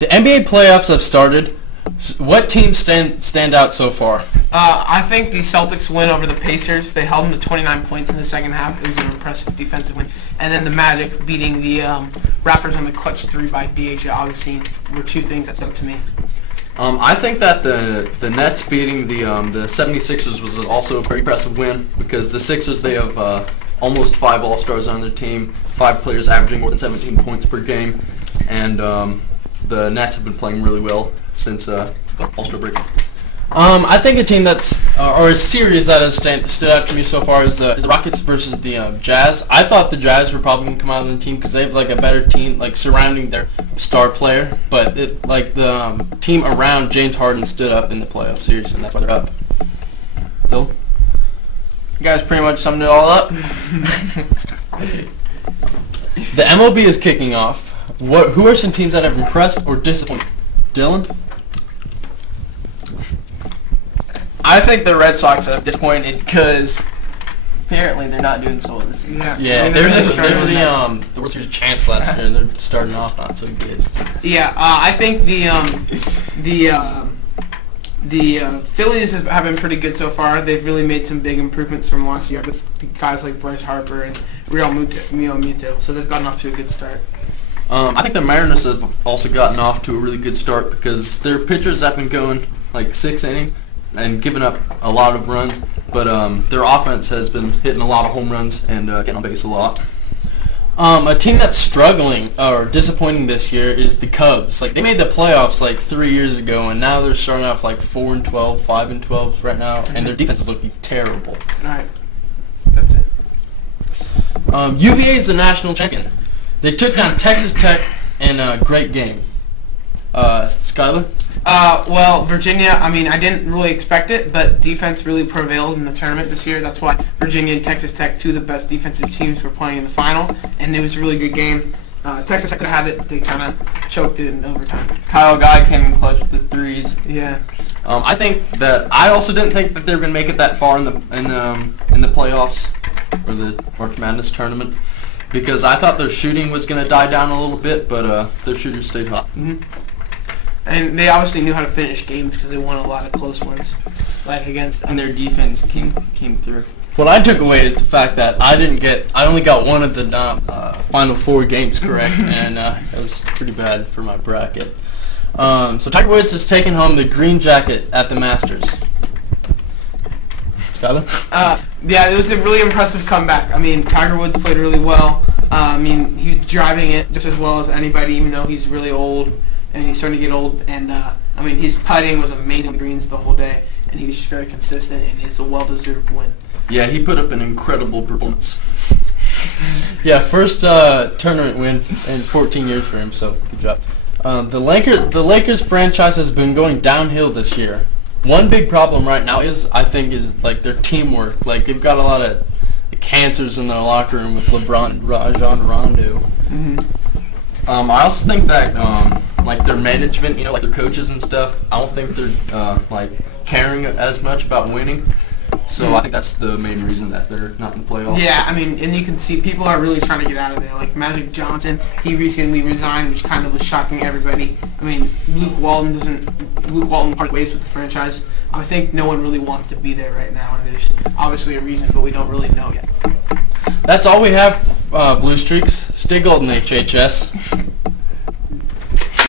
The NBA playoffs have started. What teams stand out so far? I think the Celtics win over the Pacers. They held them to 29 points in the second half. It was an impressive defensive win. And then the Magic beating the Raptors on the clutch three by D.H. Augustine were two things that stuck to me. I think that the Nets beating the 76ers was also a pretty impressive win because the Sixers, they have almost 5 All-Stars on their team, 5 players averaging more than 17 points per game, and the Nets have been playing really well since the All-Star break. I think a team or a series that has stood out to me so far is the Rockets versus the Jazz. I thought the Jazz were probably going to come out of the team because they have like a better team like surrounding their star player, but the team around James Harden stood up in the playoff series, and that's why they're up. Phil? You guys pretty much summed it all up. Okay. The MLB is kicking off. Who are some teams that have impressed or disappointed? Dylan? I think the Red Sox have disappointed because apparently they're not doing so well this season. Yeah, they were the World Series champs last year, and they're starting off not so good. Yeah, I think the Phillies have been pretty good so far. They've really made some big improvements from last year with the guys like Bryce Harper and Real Muto, so they've gotten off to a good start. I think the Mariners have also gotten off to a really good start because their pitchers have been going like 6 innings and giving up a lot of runs, but their offense has been hitting a lot of home runs and getting on base a lot. A team that's struggling or disappointing this year is the Cubs. Like, they made the playoffs like 3 years ago, and now they're starting off like 4-12, 5-12 right now, and their defense is looking terrible. All right, that's it. UVA is the national champion. They took down Texas Tech in a great game. Skylar? Well, Virginia, I mean, I didn't really expect it, but defense really prevailed in the tournament this year. That's why Virginia and Texas Tech, two of the best defensive teams, were playing in the final, and it was a really good game. Texas Tech could have had it. They kind of choked it in overtime. Kyle Guy came in clutch with the threes. Yeah. I think that I also didn't think that they were going to make it that far in the playoffs or the March Madness tournament because I thought their shooting was going to die down a little bit, but their shooters stayed hot. Mm-hmm. And they obviously knew how to finish games because they won a lot of close ones, like against. And their defense came through. What I took away is the fact that I only got one of the Final Four games correct, and it was pretty bad for my bracket. So Tiger Woods has taken home the green jacket at the Masters. Skyler? Yeah, it was a really impressive comeback. I mean, Tiger Woods played really well. I mean, he was driving it just as well as anybody, even though he's really old. And he's starting to get old, and I mean, his putting was amazing on the greens the whole day, and he was just very consistent, and it's a well-deserved win. Yeah, he put up an incredible performance. Yeah, first tournament win in 14 years for him, so good job. The Lakers franchise has been going downhill this year. One big problem right now is like their teamwork. Like, they've got a lot of cancers in their locker room with LeBron, Rajon Rondo. Mm-hmm. I also think that like their management, like their coaches and stuff, I don't think they're like caring as much about winning. So I think that's the main reason that they're not in the playoffs. Yeah, I mean, and you can see people are really trying to get out of there. Like Magic Johnson, he recently resigned, which kind of was shocking everybody. I mean, Luke Walton parted ways with the franchise. I think no one really wants to be there right now, and there's obviously a reason, but we don't really know yet. That's all we have, Blue Streaks. Stay golden, HHS.